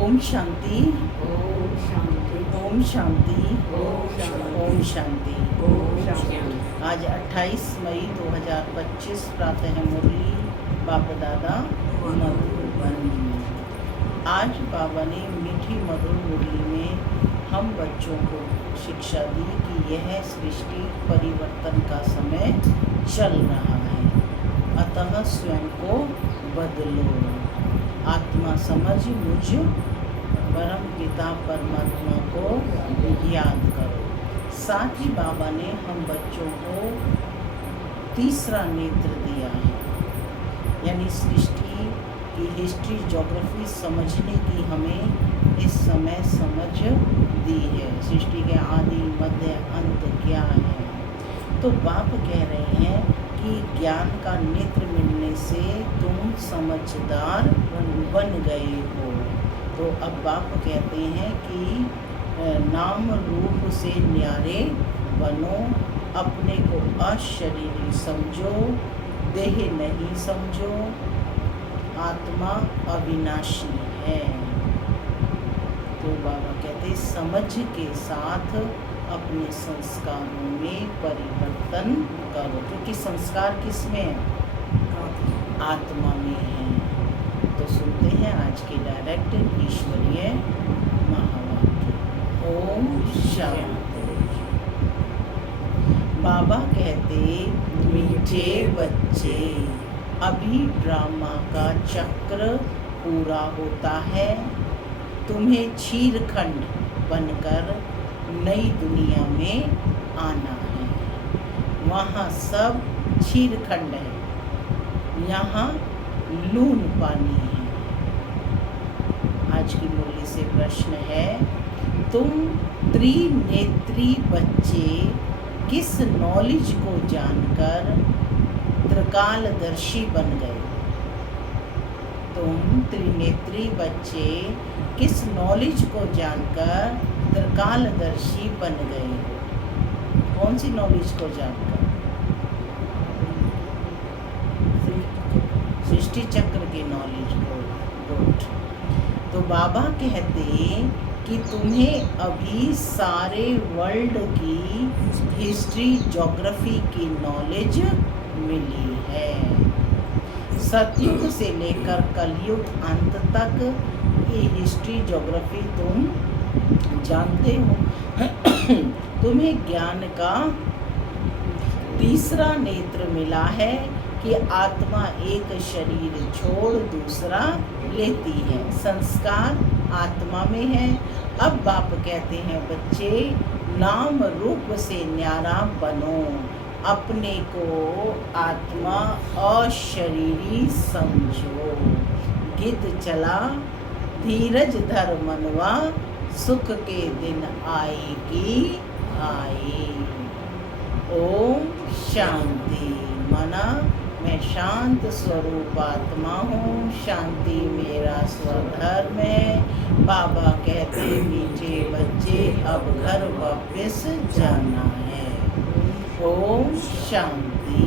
ओम शांति। ओम शांति। ओम शांति। ओम शांति। ओम शांति। ओम शांति। आज 28 मई 2025 प्रातः मुरली बाप दादा मधुबन। आज बाबा ने मीठी मधुर मुरली में हम बच्चों को शिक्षा दी कि यह सृष्टि परिवर्तन का समय चल रहा है, अतः स्वयं को बदलो। आत्मा समझ मुझ परम पिता परमात्मा को याद करो। साथ ही बाबा ने हम बच्चों को तीसरा नेत्र दिया है, यानी सृष्टि की हिस्ट्री ज्योग्राफी समझने की हमें इस समय समझ दी है। सृष्टि के आदि मध्य अंत क्या है। तो बाप कह रहे हैं कि ज्ञान का नेत्र मिलने से तुम समझदार बन गए हो। तो अब बाप कहते हैं कि नाम रूप से न्यारे बनो, अपने को अशरीरी समझो, देह नहीं समझो, आत्मा अविनाशी है। तो बाबा कहते समझ के साथ अपने संस्कारों में परिवर्तन करो, क्योंकि संस्कार किस में है? आत्मा में है। तो सुनते हैं आज के डायरेक्ट ईश्वरीय महावाक्य। ओम शांति। बाबा कहते मीठे बच्चे, अभी ड्रामा का चक्र पूरा होता है। तुम्हें चीरखंड बनकर नई दुनिया में आना है। वहाँ सब चीरखंड है, यहाँ लून पानी है। आज की मुरली से प्रश्न है, तुम त्रिनेत्री बच्चे किस नॉलेज को जानकर त्रिकालदर्शी बन गए? तुम त्रिनेत्री बच्चे किस नॉलेज को जानकर त्रिकालदर्शी बन गए? कौन सी नॉलेज को जानकर? सृष्टि चक्र की नॉलेज को। गुड। तो बाबा कहते कि तुम्हें अभी सारे वर्ल्ड की हिस्ट्री ज्योग्राफी की नॉलेज मिली है। सतयुग से लेकर कलयुग अंत तक की हिस्ट्री ज्योग्राफी तुम जानते हो। तुम्हें ज्ञान का तीसरा नेत्र मिला है कि आत्मा एक शरीर छोड़ दूसरा लेती है। संस्कार आत्मा में है। अब बाप कहते हैं बच्चे नाम रूप से न्यारा बनो, अपने को आत्मा अशरीरी समझो। गिद्ध चला धीरज धर मनवा, सुख के दिन आएगी आए। ओम शांति। माना मैं शांत स्वरूप आत्मा हूँ, शांति मेरा स्वधर्म है। बाबा कहते मीठे बच्चे अब घर वापस जाना है। ओम शांति।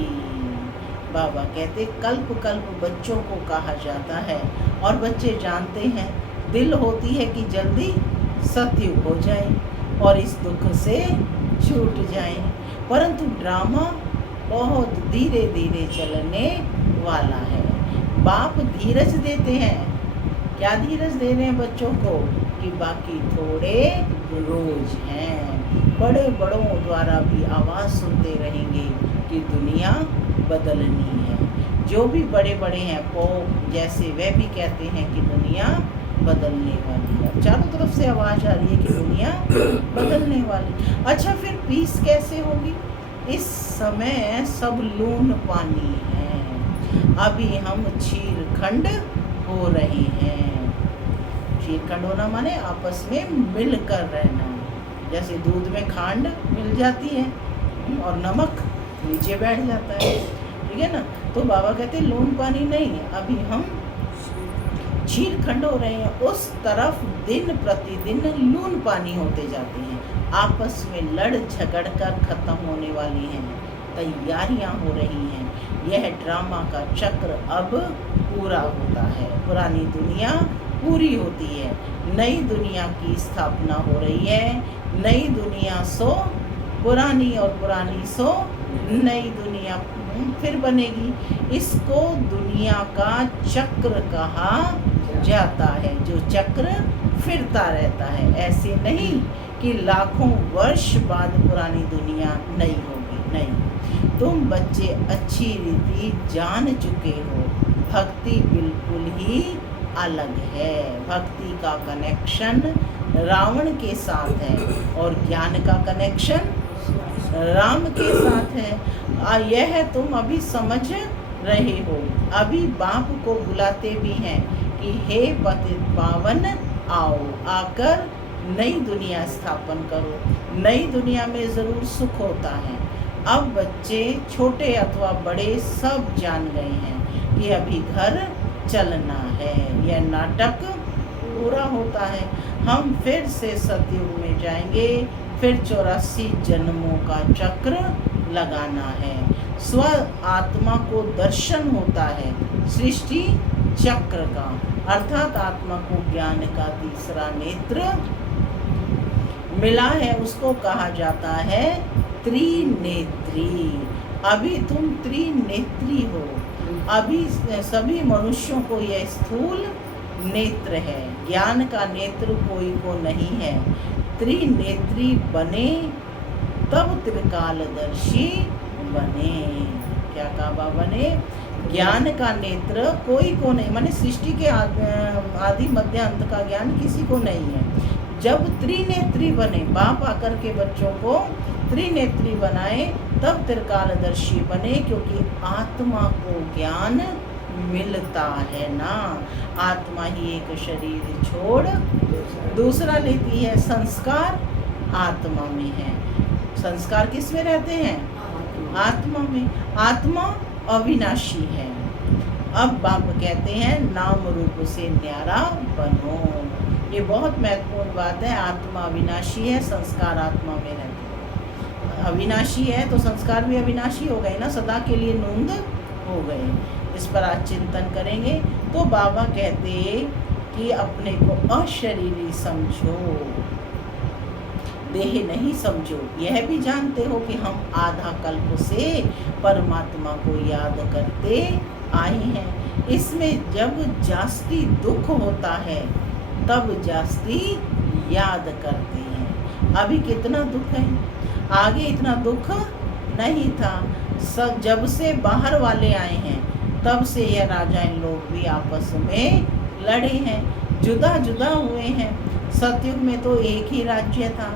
बाबा कहते कल्प कल्प बच्चों को कहा जाता है और बच्चे जानते हैं, दिल होती है कि जल्दी सतयुग हो जाए और इस दुख से छूट जाए, परंतु ड्रामा बहुत धीरे धीरे चलने वाला है। बाप धीरज देते हैं। क्या धीरज दे रहे हैं बच्चों को? कि बाकी थोड़े रोज हैं। बड़े बड़ों द्वारा भी आवाज़ सुनते रहेंगे कि दुनिया बदलनी है। जो भी बड़े बड़े हैं पोप जैसे, वह भी कहते हैं कि दुनिया बदलने वाली है। चारों तरफ से आवाज़ आ रही है कि दुनिया बदलने वाली। अच्छा, फिर पीस कैसे होगी? इस समय सब लून पानी है। अभी हम चीरखंड हो रहे हैं। चीरखंड होना माने आपस में मिलकर रहना। जैसे दूध में खांड मिल जाती है और नमक नीचे बैठ जाता है, ठीक है ना। तो बाबा कहते लून पानी नहीं है, अभी हम चीरखंड हो रहे हैं। उस तरफ दिन प्रतिदिन लून पानी होते जाते हैं, आपस में लड़ झगड़ कर खत्म होने वाली हैं, तैयारियां हो रही हैं। यह ड्रामा का चक्र अब पूरा होता है। पुरानी दुनिया पूरी होती है। नई दुनिया की स्थापना हो रही है। नई दुनिया सो पुरानी और पुरानी सो नई दुनिया फिर बनेगी। इसको दुनिया का चक्र कहा जाता है, जो चक्र फिरता रहता है। ऐसे नहीं कि लाखों वर्ष बाद पुरानी दुनिया नई होगी, नहीं। तुम बच्चे अच्छी रीति जान चुके हो, भक्ति बिल्कुल ही अलग है। भक्ति का कनेक्शन रावण के साथ है और ज्ञान का कनेक्शन राम के साथ है। यह तुम अभी समझ रहे हो। अभी बाप को बुलाते भी हैं कि हे पतित पावन आओ, आकर नई दुनिया स्थापन करो। नई दुनिया में ज़रूर सुख होता है। अब बच्चे छोटे अथवा बड़े सब जान गए हैं कि अभी घर चलना है। यह नाटक पूरा होता है। हम फिर से सतयुग में जाएंगे, फिर 84 जन्मों का चक्र लगाना है। स्व आत्मा को दर्शन होता है सृष्टि चक्र का, अर्थात आत्मा को ज्ञान का तीसरा नेत्र मिला है। उसको कहा जाता है त्रिनेत्री। अभी तुम त्रिनेत्री हो। अभी सभी मनुष्यों को यह स्थूल नेत्र है, ज्ञान का नेत्र कोई को नहीं है। त्रिनेत्री बने तब त्रिकालदर्शी बने। क्या काबा बने? ज्ञान का नेत्र कोई को नहीं, माने सृष्टि के आदि मध्य अंत का ज्ञान किसी को नहीं है। जब त्रिनेत्री बने, बाप आकर के बच्चों को त्रिनेत्री बनाए, तब त्रिकालदर्शी बने, क्योंकि आत्मा को ज्ञान मिलता है ना। आत्मा ही एक शरीर छोड़ दूसरा लेती है। संस्कार आत्मा में है। संस्कार किस में रहते हैं? आत्मा में। आत्मा अविनाशी है। अब बाप कहते हैं नाम रूप से न्यारा बनो। ये बहुत महत्वपूर्ण बात है। आत्मा अविनाशी है, संस्कार आत्मा में रहते हैं। अविनाशी है तो संस्कार भी अविनाशी हो गए ना, सदा के लिए नूंद हो गए। इस पर आज चिंतन करेंगे। तो बाबा कहते कि अपने को अशरीरी समझो, देह नहीं समझो। यह भी जानते हो कि हम आधा कल्प से परमात्मा को याद करते आए हैं। इसमें जब जास्ती दुख होता है तब जास्ती याद करते हैं। अभी कितना दुख है, आगे इतना दुख नहीं था। सब जब से बाहर वाले आए हैं तब से यह राजाएं लोग भी आपस में लड़े हैं, जुदा जुदा हुए हैं। सतयुग में तो एक ही राज्य था।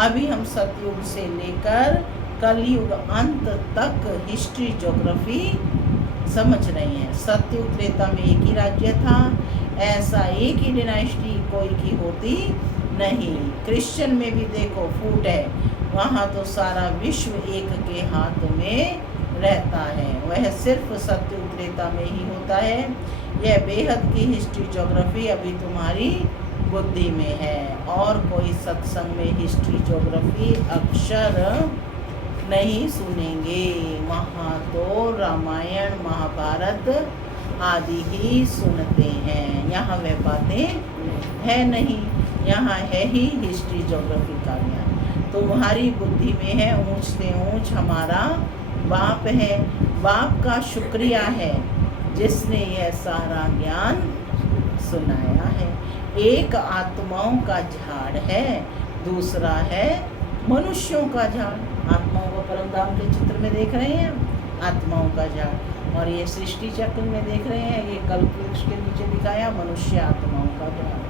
अभी हम सतयुग से लेकर कलयुग अंत तक हिस्ट्री ज्योग्राफी समझ रहे हैं। सतयुग त्रेता में एक ही राज्य था, ऐसा एक ही डिनाइस्टी कोई की होती नहीं। क्रिश्चियन में भी देखो फूट है, वहाँ तो सारा विश्व एक के हाथ में रहता है। वह सिर्फ सतयुग त्रेता में ही होता है। यह बेहद की हिस्ट्री ज्योग्राफी अभी तुम्हारी बुद्धि में है। और कोई सत्संग में हिस्ट्री ज्योग्राफी अक्षर नहीं सुनेंगे। वहाँ तो रामायण महाभारत आदि ही सुनते हैं। यहाँ वह बातें है नहीं, यहाँ है ही हिस्ट्री ज्योग्राफी का ज्ञान। तुम्हारी बुद्धि में है ऊंच से ऊंच हमारा बाप है। बाप का शुक्रिया है जिसने यह सारा ज्ञान सुनाया है। एक आत्माओं का झाड़ है, दूसरा है मनुष्यों का झाड़। आत्माओं को परमधाम के चित्र में देख रहे हैं, आत्माओं का झाड़। और ये सृष्टि चक्र में देख रहे हैं, ये कल्पवृक्ष के नीचे दिखाया मनुष्य आत्माओं का झाड़।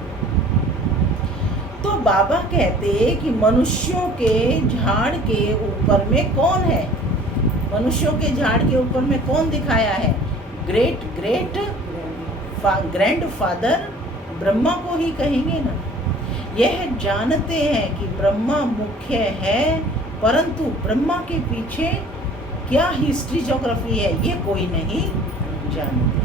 तो बाबा कहते कि मनुष्यों के झाड़ के ऊपर में कौन है? मनुष्यों के झाड़ के ऊपर में कौन दिखाया है? Great great grand father Brahma को ही कहेंगे ना। यह जानते हैं कि ब्रह्मा मुख्य है, परंतु ब्रह्मा के पीछे क्या हिस्ट्री ज्योग्राफी है ये कोई नहीं जानते।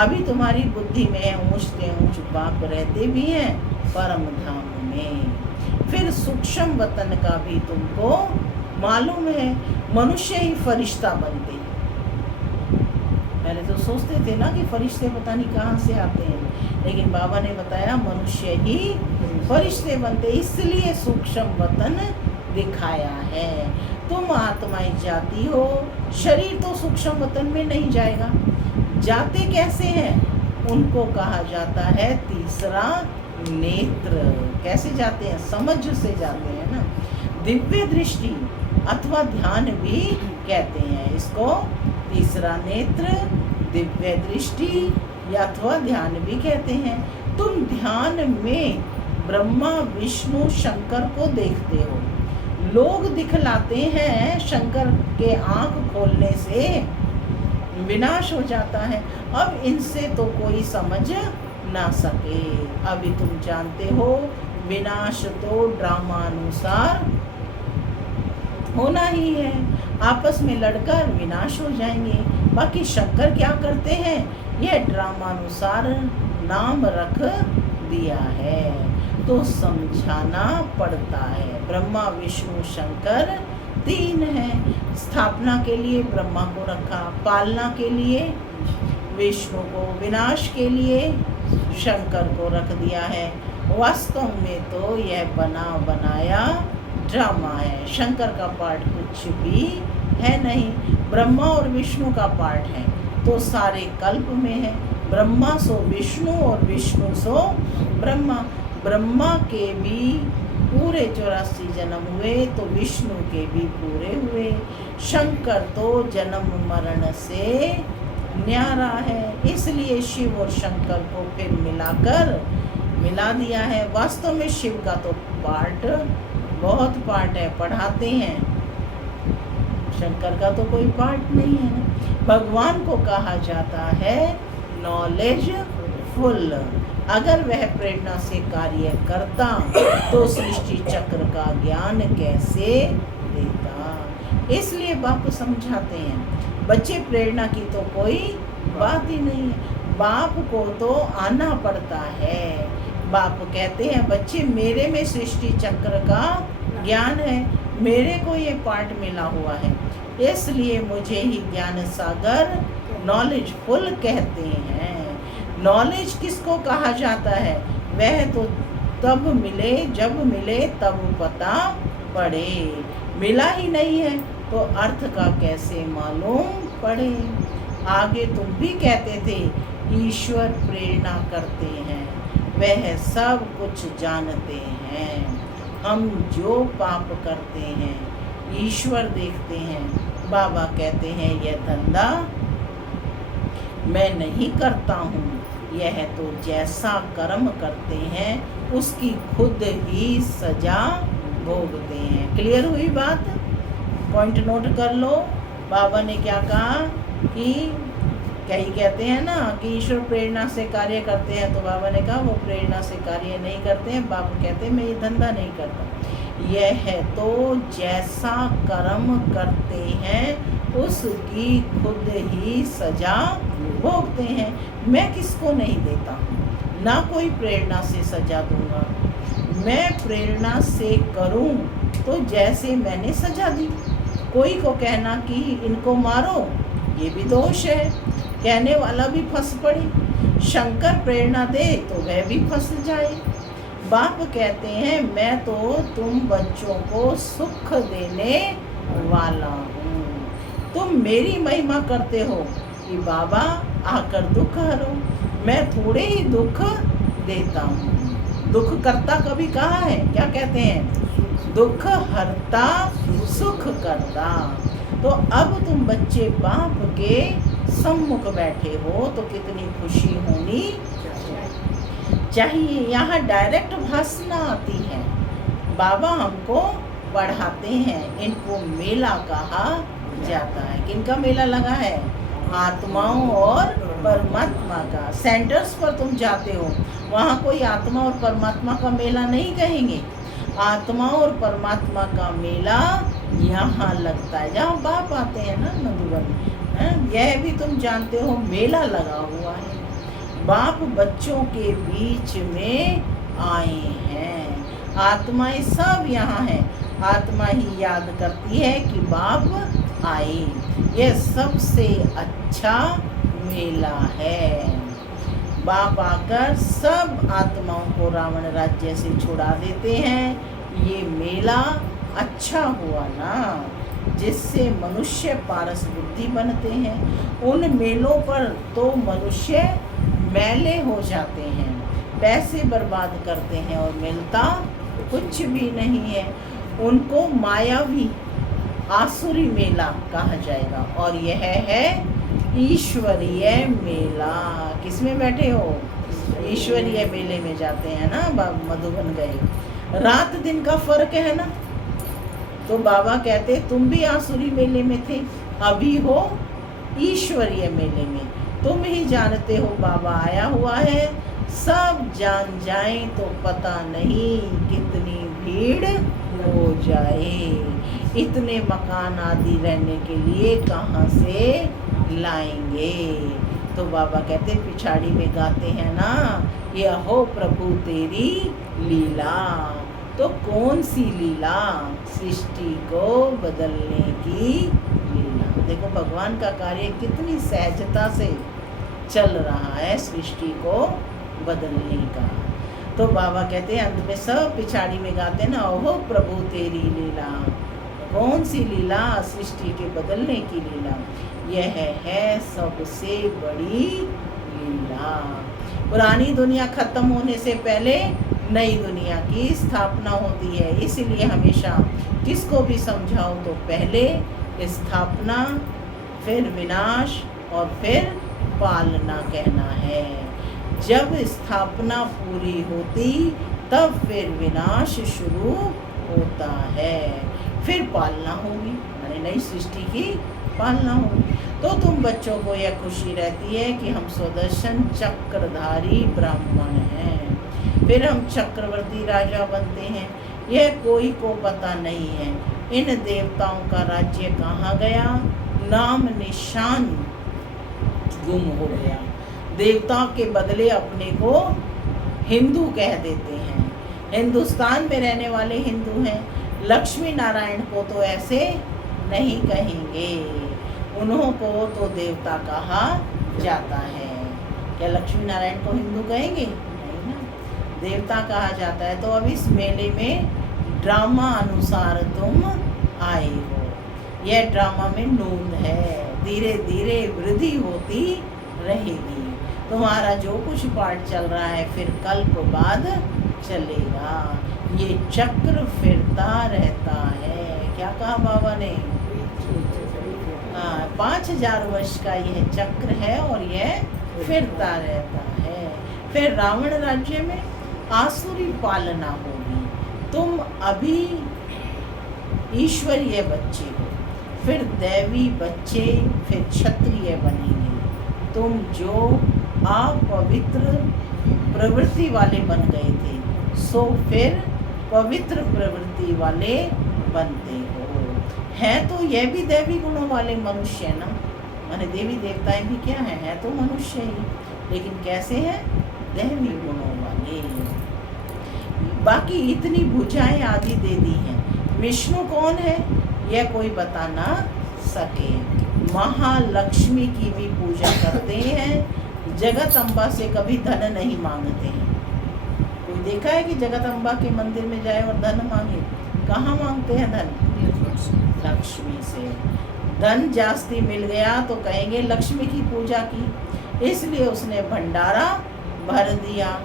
अभी तुम्हारी बुद्धि में ऊंच से ऊंच बाप रहते भी हैं परम धाम में। फिर सूक्ष्म वतन का भी तुमको मालूम है। मनुष्य ही फरिश्ता बनते हैं। पहले तो सोचते थे ना कि फरिश्ते पता नहीं कहाँ से आते हैं, लेकिन बाबा ने बताया मनुष्य ही फरिश्ते बनते, इसलिए सूक्ष्म वतन दिखाया है। तुम आत्माएं जाती हो, शरीर तो सूक्ष्म वतन में नहीं जाएगा। जाते कैसे हैं? उनको कहा जाता है तीसरा नेत्र। कैसे जाते हैं? समझ से जाते हैं ना। दिव्य दृष्टि अथवा ध्यान भी कहते हैं इसको। तीसरा नेत्र, दिव्य दृष्टि या अथवा ध्यान भी कहते हैं। तुम ध्यान में ब्रह्मा विष्णु शंकर को देखते हो। लोग दिखलाते हैं शंकर के आंख खोलने से विनाश हो जाता है, अब इनसे तो कोई समझ ना सके। अभी तुम जानते हो विनाश तो ड्रामानुसार होना ही है, आपस में लड़कर विनाश हो जाएंगे। बाकी शंकर क्या करते हैं? यह ड्रामानुसार नाम रख दिया है, तो समझाना पड़ता है। ब्रह्मा विष्णु शंकर तीन हैं। स्थापना के लिए ब्रह्मा को रखा, पालना के लिए विष्णु को, विनाश के लिए शंकर को रख दिया है। वास्तव में तो यह बना बनाया ड्रामा है। शंकर का पार्ट कुछ भी है नहीं, ब्रह्मा और विष्णु का पार्ट है, तो सारे कल्प में है। ब्रह्मा सो विष्णु और विष्णु सो ब्रह्मा। ब्रह्मा के भी पूरे 84 जन्म हुए तो विष्णु के भी पूरे हुए। शंकर तो जन्म मरण से न्यारा है, इसलिए शिव और शंकर को फिर मिला दिया है। वास्तव में शिव का तो पार्ट बहुत पार्ट है, पढ़ाते हैं। शंकर का तो कोई पार्ट नहीं है ना। भगवान को कहा जाता है नॉलेज फुल। अगर वह प्रेरणा से कार्य करता तो सृष्टि चक्र का ज्ञान कैसे देता। इसलिए बाप समझाते हैं, बच्चे प्रेरणा की तो कोई बात ही नहीं है, बाप को तो आना पड़ता है। बाप कहते हैं बच्चे मेरे में सृष्टि चक्र का ज्ञान है, मेरे को ये पार्ट मिला हुआ है, इसलिए मुझे ही ज्ञान सागर नॉलेज फुल कहते हैं। नॉलेज किसको कहा जाता है? वह तो तब मिले जब मिले तब पता पड़े, मिला ही नहीं है तो अर्थ का कैसे मालूम पड़े। आगे तुम भी कहते थे ईश्वर प्रेरणा करते हैं, वह सब कुछ जानते हैं। हम जो पाप करते हैं ईश्वर देखते हैं। बाबा कहते हैं यह धंधा मैं नहीं करता हूँ, यह तो जैसा कर्म करते हैं उसकी खुद ही सजा भोगते हैं। क्लियर हुई बात? पॉइंट नोट कर लो। बाबा ने क्या कहा कि कई कहते हैं ना कि ईश्वर प्रेरणा से कार्य करते हैं, तो बाबा ने कहा वो प्रेरणा से कार्य नहीं करते हैं। बाबा कहते हैं मैं ये धंधा नहीं करता, यह है तो जैसा कर्म करते हैं उसकी खुद ही सजा भोगते हैं। मैं किसको नहीं देता, ना कोई प्रेरणा से सजा दूंगा। मैं प्रेरणा से करूं तो जैसे मैंने सजा दी। कोई को कहना कि इनको मारो ये भी दोष है, कहने वाला भी फंस पड़े। शंकर प्रेरणा दे तो वह भी फंस जाए। बाप कहते हैं मैं तो तुम बच्चों को सुख देने वाला हूँ, तुम मेरी महिमा करते हो कि बाबा आकर दुख हरो। मैं थोड़े ही दुख देता हूँ। दुख करता कभी कहा है? क्या कहते हैं? दुख हरता सुख करता। तो अब तुम बच्चे बाप के सम्मुख बैठे हो तो कितनी खुशी होनी चाहिए। यहाँ डायरेक्ट भाषण आती है, बाबा हमको पढ़ाते हैं। इनको मेला कहा जाता है। किनका मेला लगा है? आत्माओं और परमात्मा का। सेंटर्स पर तुम जाते हो, वहाँ कोई आत्मा और परमात्मा का मेला नहीं कहेंगे। आत्मा और परमात्मा का मेला यहाँ लगता है, जहाँ बाप आते हैं ना मधुबन। यह भी तुम जानते हो मेला लगा हुआ है। बाप बच्चों के बीच में आए हैं। आत्माएं सब यहाँ हैं। आत्मा ही याद करती है कि बाप आए। यह सबसे अच्छा मेला है। बाप आकर सब आत्माओं को रावण राज्य से छुड़ा देते हैं। ये मेला अच्छा हुआ ना, जिससे मनुष्य पारस बुद्धि बनते हैं। उन मेलों पर तो मनुष्य मैले हो जाते हैं, पैसे बर्बाद करते हैं और मिलता कुछ भी नहीं है। उनको मायावी आसुरी मेला कहा जाएगा। और यह है ईश्वरीय मेला। किसमें बैठे हो? ईश्वरीय मेले में जाते हैं ना। मधुबन गए, रात दिन का फर्क है ना। तो बाबा कहते तुम भी आसुरी मेले में थे, अभी हो ईश्वरीय मेले में। तुम ही जानते हो बाबा आया हुआ है। सब जान जाएं तो पता नहीं कितनी भीड़ हो जाए। इतने मकान आदि रहने के लिए कहाँ से लाएंगे? तो बाबा कहते पिछाड़ी में गाते हैं ना, ये हो प्रभु तेरी लीला। तो कौन सी लीला? सृष्टि को बदलने की लीला। देखो भगवान का कार्य कितनी सहजता से चल रहा है, सृष्टि को बदलने का। तो बाबा कहते हैं अंत में सब पिछाड़ी में गाते ना, ओहो प्रभु तेरी लीला। कौन सी लीला? सृष्टि के बदलने की लीला। यह है सबसे बड़ी लीला। पुरानी दुनिया खत्म होने से पहले नई दुनिया की स्थापना होती है। इसलिए हमेशा किसको भी समझाओ तो पहले स्थापना, फिर विनाश और फिर पालना कहना है। जब स्थापना पूरी होती तब फिर विनाश शुरू होता है, फिर पालना होगी, यानी नई सृष्टि की पालना होगी। तो तुम बच्चों को यह खुशी रहती है कि हम सुदर्शन चक्रधारी ब्राह्मण हैं, फिर हम चक्रवर्ती राजा बनते हैं। यह कोई को पता नहीं है। इन देवताओं का राज्य कहाँ गया? नाम निशान गुम हो गया। देवताओं के बदले अपने को हिंदू कह देते हैं। हिंदुस्तान में रहने वाले हिंदू हैं। लक्ष्मी नारायण को तो ऐसे नहीं कहेंगे, उन्हों को तो देवता कहा जाता है। क्या लक्ष्मी नारायण को हिंदू कहेंगे? नहीं ना, देवता कहा जाता है। तो अब इस मेले में ड्रामा अनुसार तुम आए हो। यह ड्रामा में नूंद है, धीरे धीरे वृद्धि होती रहेगी। तुम्हारा जो कुछ पाठ चल रहा है फिर कल्प बाद चलेगा। ये चक्र फिरता रहता है। क्या कहा बाबा ने? 5000 वर्ष का यह चक्र है और यह फिरता रहता है। फिर रावण राज्य में आसुरी पालना होगी। तुम अभी ईश्वरीय बच्चे हो, फिर दैवी बच्चे, फिर क्षत्रिय बनेंगे। तुम जो अपवित्र प्रवृत्ति वाले बन गए थे, सो फिर पवित्र प्रवृत्ति वाले बनते हो। है तो यह भी दैवी गुणों वाले मनुष्य ना, माने देवी देवताएं भी क्या है तो मनुष्य ही, लेकिन कैसे हैं? दैवी गुणों वाले। बाकी इतनी भुजाएं आदि दे दी हैं। विष्णु कौन है यह कोई बता ना सके। महालक्ष्मी की भी पूजा करते हैं। जगत अम्बा से कभी धन नहीं मांगते हैं। कोई देखा है कि जगत अम्बा के मंदिर में जाए और धन मांगे? कहाँ मांगते हैं धन? लक्ष्मी से। धन जास्ती मिल गया तो कहेंगे लक्ष्मी की पूजा की, इसलिए उसने भंडारा भर दिया।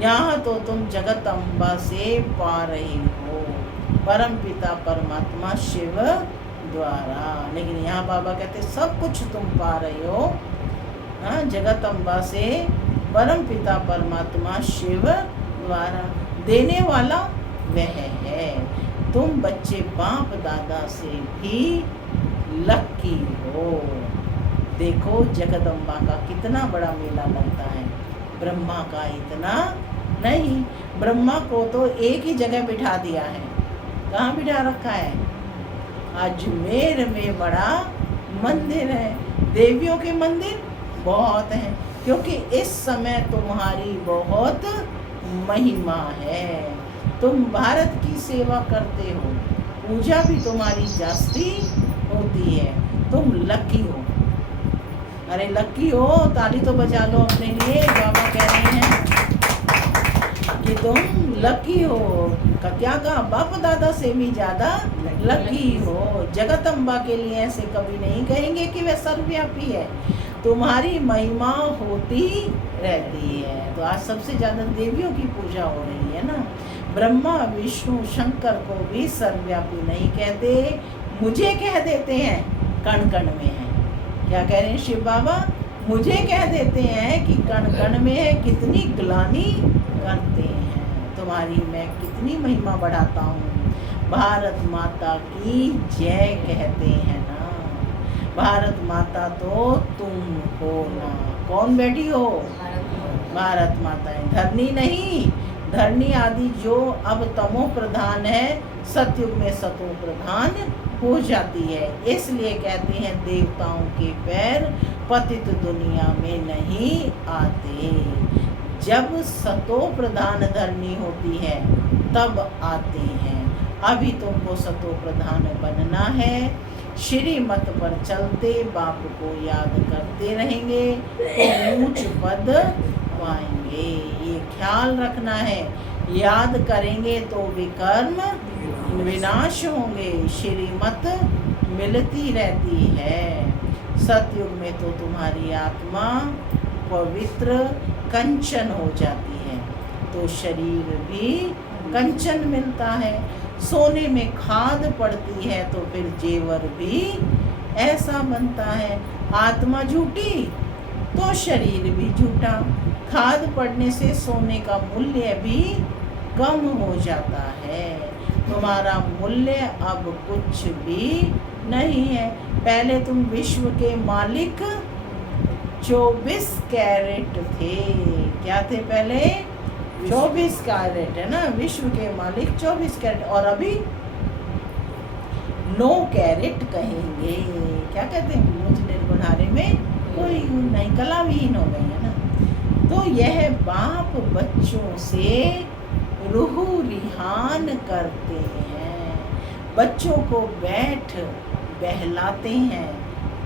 यहाँ तो तुम जगत अम्बा से पा रहे हो, परम पिता परमात्मा शिव द्वारा। लेकिन यहाँ बाबा कहते सब कुछ तुम पा रहे हो, हाँ, जगत अम्बा से, परम पिता परमात्मा शिव द्वारा। देने वाला वह है। तुम बच्चे बाप दादा से भी लकी हो। देखो जगदम्बा का कितना बड़ा मेला लगता है, ब्रह्मा का इतना नहीं। ब्रह्मा को तो एक ही जगह बिठा दिया है। कहाँ बिठा रखा है? अजमेर में बड़ा मंदिर है। देवियों के मंदिर बहुत हैं, क्योंकि इस समय तुम्हारी बहुत महिमा है। तुम भारत की सेवा करते हो, पूजा भी तुम्हारी जास्ती होती है। तुम लकी हो। अरे लकी हो, ताली तो बजा लो अपने लिए। बाबा कह रहे हैं कि तुम लकी हो। क्या कहा? बाप दादा से भी ज्यादा लकी हो। जगत अम्बा के लिए ऐसे कभी नहीं कहेंगे कि वह सर्वव्यापी है। तुम्हारी महिमा होती रहती है। तो आज सबसे ज्यादा देवियों की पूजा हो रही है ना। ब्रह्मा विष्णु शंकर को भी सर्वव्यापी नहीं कहते, मुझे कह देते हैं कण कण में है। क्या कह रहे हैं शिव बाबा? मुझे कह देते हैं कि कण कण में है। कितनी ग्लानि करते हैं, तुम्हारी मैं कितनी महिमा बढ़ाता हूँ। भारत माता की जय कहते हैं ना। भारत माता तो तुम हो ना। कौन बैठी हो? भारत माता है, धरनी नहीं। धरनी आदि जो अब तमो प्रधान है, सतयुग में सतो प्रधान हो जाती है। इसलिए कहते हैं देवताओं के पैर पतित दुनिया में नहीं आते। जब सतो प्रधान धरनी होती है तब आते हैं। अभी तुमको सतो प्रधान बनना है। श्रीमत पर चलते बाप को याद करते रहेंगे तो ऊंच पद पाएंगे। ये ख्याल रखना है। याद करेंगे तो विकर्म विनाश होंगे। श्रीमत मिलती रहती है। सतयुग में तो तुम्हारी आत्मा पवित्र कंचन हो जाती है, तो शरीर भी कंचन मिलता है। सोने में खाद पड़ती है तो फिर जेवर भी ऐसा बनता है। आत्मा झूठी तो शरीर भी झूठा। खाद पड़ने से सोने का मूल्य भी कम हो जाता है। तुम्हारा मूल्य अब कुछ भी नहीं है। पहले तुम विश्व के मालिक 24 कैरेट थे। क्या थे पहले? 24 कैरेट है ना। विश्व के मालिक 24 कैरेट, और अभी 9 कैरेट कहेंगे। क्या कहते हैं? मुझ निर्गुणारे में कोई गुण नहीं, कलाविहीन हो गई है ना। तो यह बाप बच्चों से रूह रिहान करते हैं। बच्चों को बैठ बहलाते हैं,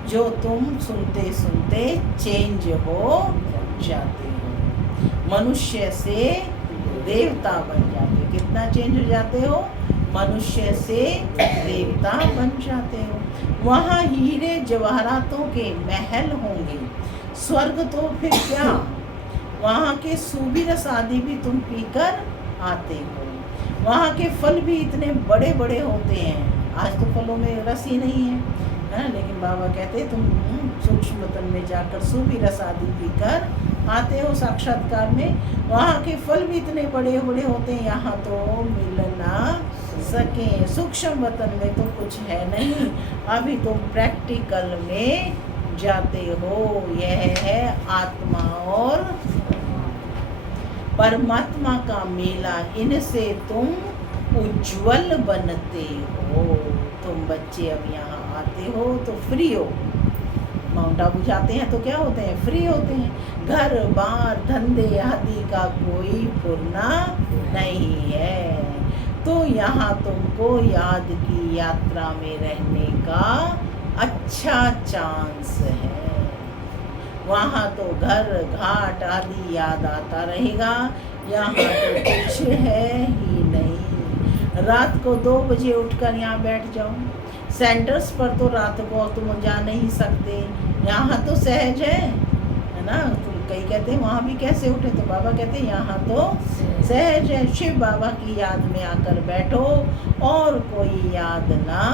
जो तुम सुनते सुनते चेंज हो जाते हो। मनुष्य से देवता बन जाते। कितना चेंज हो जाते हो? मनुष्य से देवता बन जाते हो। वहाँ हीरे जवाहरातों के महल होंगे। स्वर्ग तो फिर क्या, वहाँ के सूबी आदि भी तुम पीकर आते हो। वहाँ के फल भी इतने बड़े बड़े होते हैं। आज तो फलों में रस ही नहीं है, लेकिन बाबा कहते तुम सूक्ष्म वतन में जाकर सूबी रस आदि पीकर आते हो साक्षात्कार में। वहाँ के फल भी इतने बड़े बड़े होते हैं, यहाँ तो मिल ना सके। सूक्ष्म वतन में तो कुछ है नहीं। अभी तुम प्रैक्टिकल में जाते हो। यह है आत्मा और परमात्मा का मेला। इनसे तुम उज्जवल बनते हो। तुम बच्चे अब यहाँ आते हो तो फ्री हो। माउंट आबू जाते हैं तो क्या होते हैं? फ्री होते हैं। घर बार धंधे आदि का कोई फुरना नहीं है। तो यहाँ तुमको याद की यात्रा में रहने का अच्छा चांस है। वहाँ तो घर घाट आदि याद आता रहेगा। यहाँ तो कुछ है ही नहीं। रात को 2 बजे उठकर यहाँ बैठ जाओ। सेंटर्स पर तो रात को तुम जा नहीं सकते। यहाँ तो सहज है ना। तुम कई कहते हैं वहाँ भी कैसे उठे, तो बाबा कहते हैं यहाँ तो सहज है। शिव बाबा की याद में आकर बैठो और कोई याद ना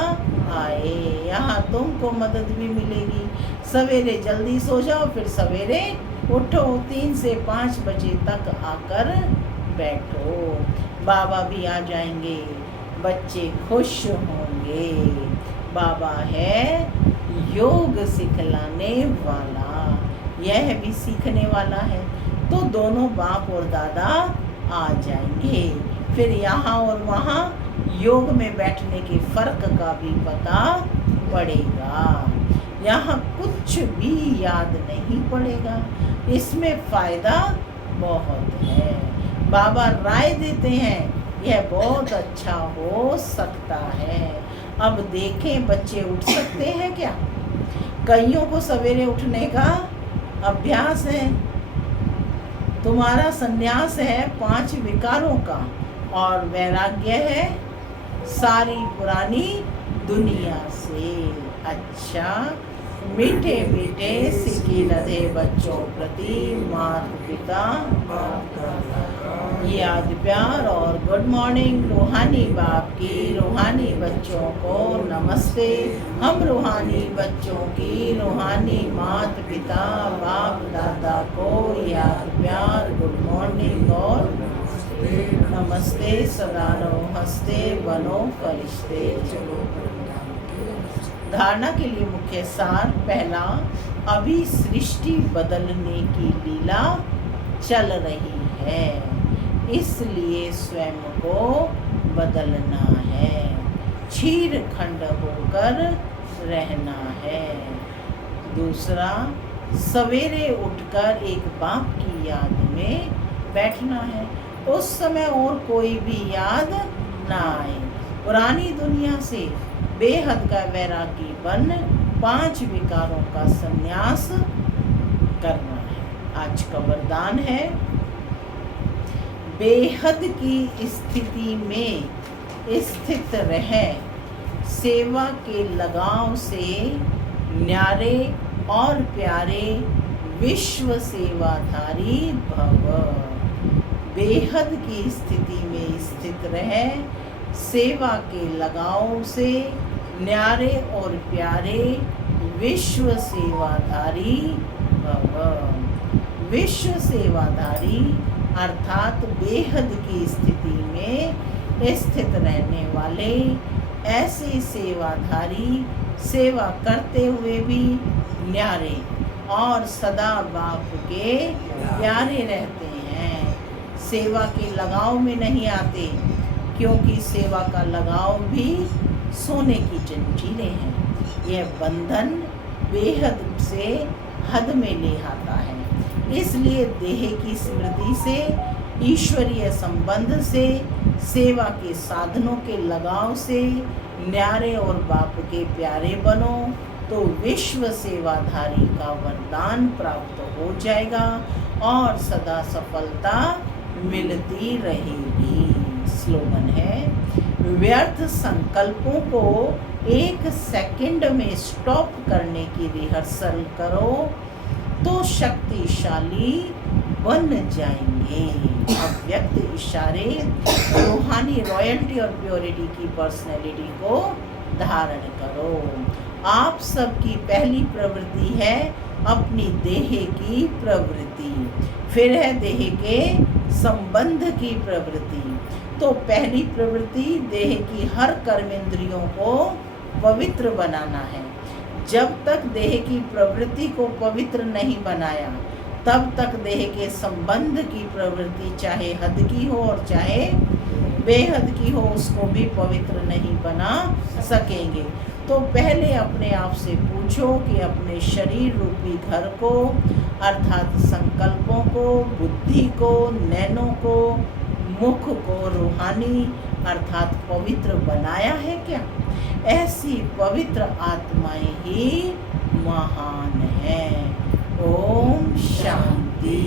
आए। यहाँ तुमको मदद भी मिलेगी। सवेरे जल्दी सो जाओ, फिर सवेरे उठो। 3 से 5 बजे तक आकर बैठो। बाबा भी आ जाएंगे, बच्चे खुश होंगे। बाबा है योग सिखलाने वाला, यह भी सीखने वाला है। तो दोनों बाप और दादा आ जाएंगे। फिर यहाँ और वहाँ योग में बैठने के फर्क का भी पता पड़ेगा। यहाँ कुछ भी याद नहीं पड़ेगा। इसमें फ़ायदा बहुत है। बाबा राय देते हैं यह बहुत अच्छा हो सकता है। अब देखें बच्चे उठ सकते हैं क्या? कईयों को सवेरे उठने का अभ्यास है। तुम्हारा संन्यास है 5 विकारों का और वैराग्य है सारी पुरानी दुनिया से। अच्छा, मीठे मीठे सिकी लदे बच्चों प्रति माता पिता याद प्यार और गुड मॉर्निंग रूहानी बाप की रूहानी बच्चों को नमस्ते। हम रूहानी बच्चों की रूहानी माता पिता बाप दादा को याद प्यार गुड मॉर्निंग और नमस्ते। सदा रहो हंसते बनो फरिश्ते चलो। धारणा के लिए मुख्य सार। पहला, अभी सृष्टि बदलने की लीला चल रही है, इसलिए स्वयं को बदलना है, क्षीर खंड होकर रहना है। दूसरा, सवेरे उठकर एक बाप की याद में बैठना है, उस समय और कोई भी याद ना आए। पुरानी दुनिया से बेहद का वैरागी बन 5 विकारों का संन्यास करना है। आज का वरदान है, बेहद की स्थिति में स्थित रह, सेवा के लगाव से न्यारे और प्यारे विश्व सेवाधारी भव। बेहद की स्थिति में स्थित रहे, सेवा के लगाव से न्यारे और प्यारे विश्व सेवाधारी भव। विश्व सेवाधारी अर्थात बेहद की स्थिति में स्थित रहने वाले ऐसे सेवाधारी, सेवा करते हुए भी न्यारे और सदा बाप के प्यारे रहते हैं। सेवा के लगाव में नहीं आते, क्योंकि सेवा का लगाव भी सोने की जंजीरें हैं। यह बंधन बेहद से हद में ले आता है। इसलिए देह की स्मृति से, ईश्वरीय संबंध से, सेवा के साधनों के लगाव से न्यारे और बाप के प्यारे बनो, तो विश्व सेवाधारी का वरदान प्राप्त हो जाएगा और सदा सफलता मिलती रहेगी। स्लोगन है, व्यर्थ संकल्पों को 1 सेकंड में स्टॉप करने की रिहर्सल करो तो शक्तिशाली बन जाएंगे। अव्यक्त इशारे रूहानी रॉयल्टी और प्योरिटी की पर्सनैलिटी को धारण करो। आप सबकी पहली प्रवृत्ति है अपनी देह की प्रवृत्ति, फिर है देह के संबंध की प्रवृत्ति। तो पहली प्रवृत्ति देह की हर कर्मेंद्रियों को पवित्र बनाना है। जब तक देह की प्रवृत्ति को पवित्र नहीं बनाया, तब तक देह के संबंध की प्रवृत्ति चाहे हद की हो और चाहे बेहद की हो, उसको भी पवित्र नहीं बना सकेंगे। तो पहले अपने आप से पूछो कि अपने शरीर रूपी घर को, अर्थात संकल्पों को, बुद्धि को, नैनों को, मुख को रूहानी अर्थात पवित्र बनाया है क्या? ऐसी पवित्र आत्माएं ही महान हैं। ओम शांति।